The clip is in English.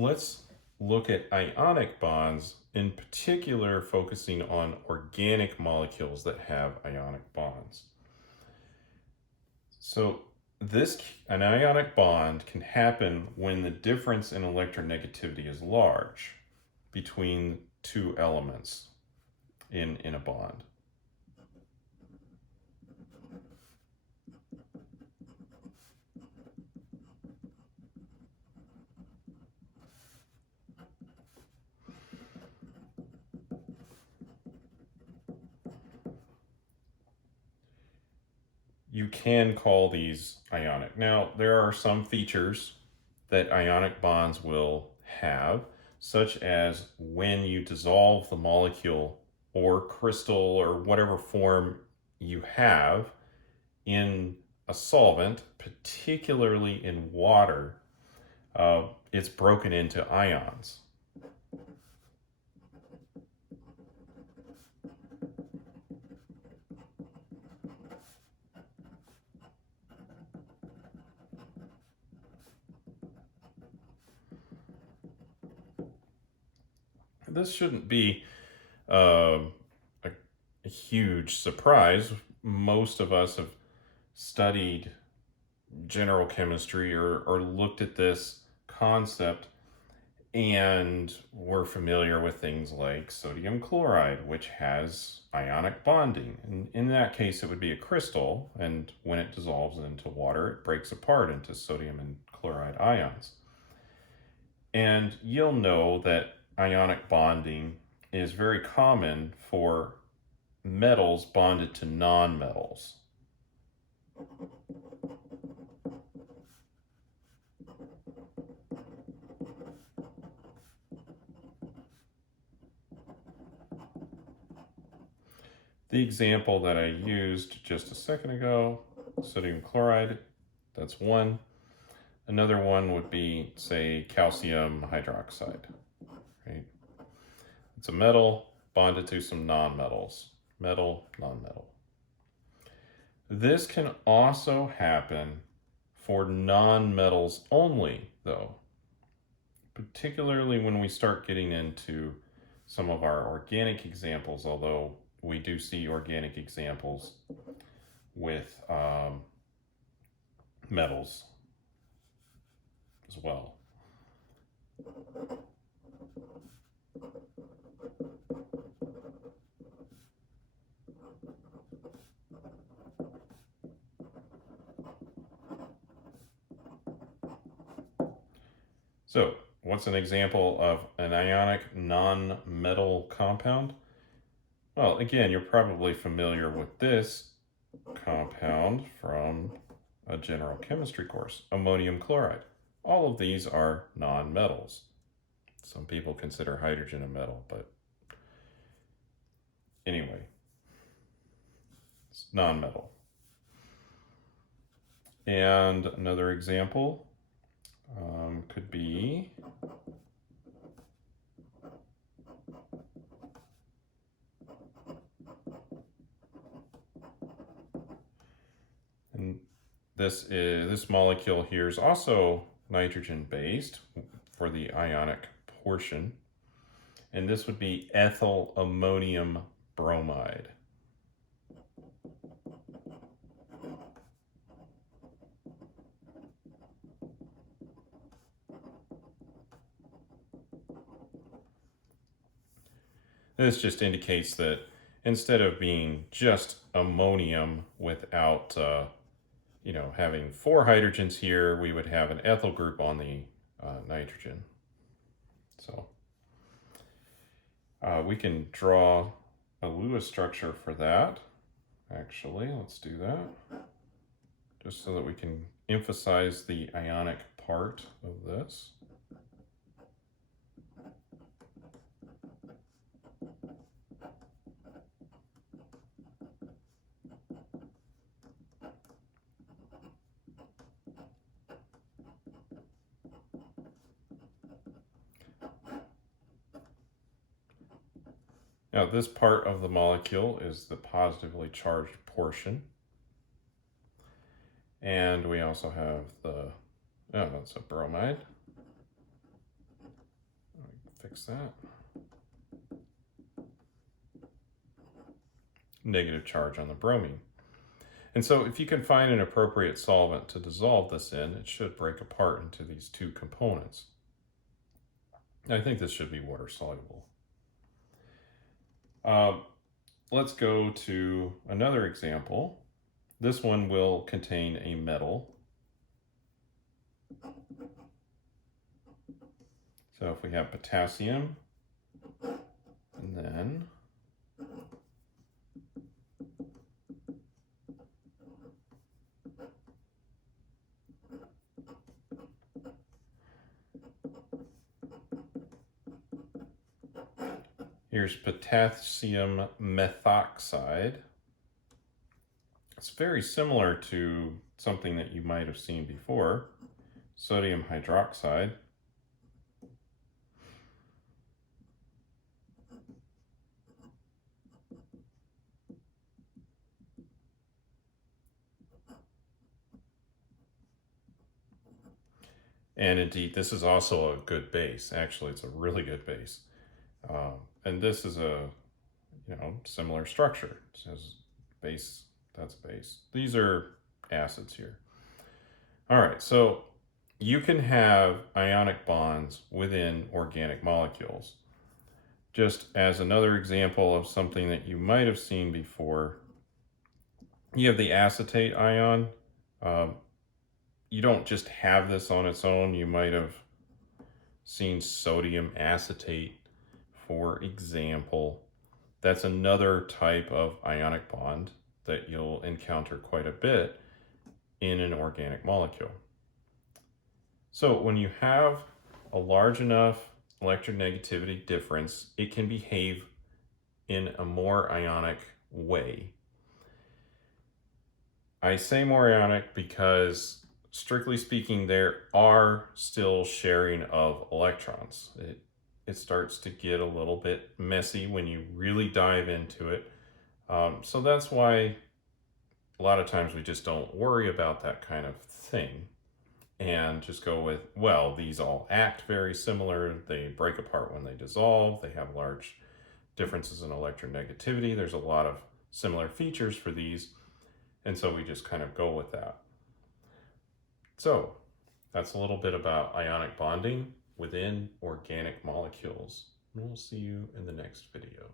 let's look at ionic bonds, in particular focusing on organic molecules that have ionic bonds. So an ionic bond can happen when the difference in electronegativity is large between two elements in a bond. You can call these ionic. Now, there are some features that ionic bonds will have, such as when you dissolve the molecule or crystal or whatever form you have in a solvent, particularly in water, it's broken into ions. This shouldn't be a huge surprise. Most of us have studied general chemistry or looked at this concept, and we're familiar with things like sodium chloride, which has ionic bonding. And in that case, it would be a crystal, and when it dissolves into water, it breaks apart into sodium and chloride ions. And you'll know that ionic bonding is very common for metals bonded to nonmetals. The example that I used just a second ago, sodium chloride, that's one. Another one would be, say, calcium hydroxide, right? It's a metal bonded to some nonmetals. Metal, nonmetal. This can also happen for nonmetals only, though, particularly when we start getting into some of our organic examples, although we do see organic examples with metals as well. So, what's an example of an ionic non-metal compound? Well, again, you're probably familiar with this compound from a general chemistry course, ammonium chloride. All of these are non-metals. Some people consider hydrogen a metal, but anyway, it's non-metal. And another example could be and this molecule here is also nitrogen based for the ionic portion, and this would be ethyl ammonium bromide. This just indicates that instead of being just ammonium without, having 4 hydrogens here, we would have an ethyl group on the nitrogen. So we can draw a Lewis structure for that. Actually, let's do that, just so that we can emphasize the ionic part of this. Now, this part of the molecule is the positively charged portion. And we also have that's a bromide. fix that. Negative charge on the bromine. And so if you can find an appropriate solvent to dissolve this in, it should break apart into these two components. I think this should be water soluble. Let's go to another example. This one will contain a metal. So if we have potassium, and then here's potassium methoxide. It's very similar to something that you might have seen before, sodium hydroxide. And indeed, this is also a good base. Actually, it's a really good base. And this is a, similar structure. It says base, that's base. These are acids here. All right, so you can have ionic bonds within organic molecules. Just as another example of something that you might have seen before, you have the acetate ion. You don't just have this on its own. You might have seen sodium acetate, for example. That's another type of ionic bond that you'll encounter quite a bit in an organic molecule. So when you have a large enough electronegativity difference, it can behave in a more ionic way. I say more ionic because, strictly speaking, there are still sharing of electrons. It starts to get a little bit messy when you really dive into it. So that's why a lot of times we just don't worry about that kind of thing and just go with, well, these all act very similar. They break apart when they dissolve. They have large differences in electronegativity. There's a lot of similar features for these. And so we just kind of go with that. So that's a little bit about ionic bonding within organic molecules. And we'll see you in the next video.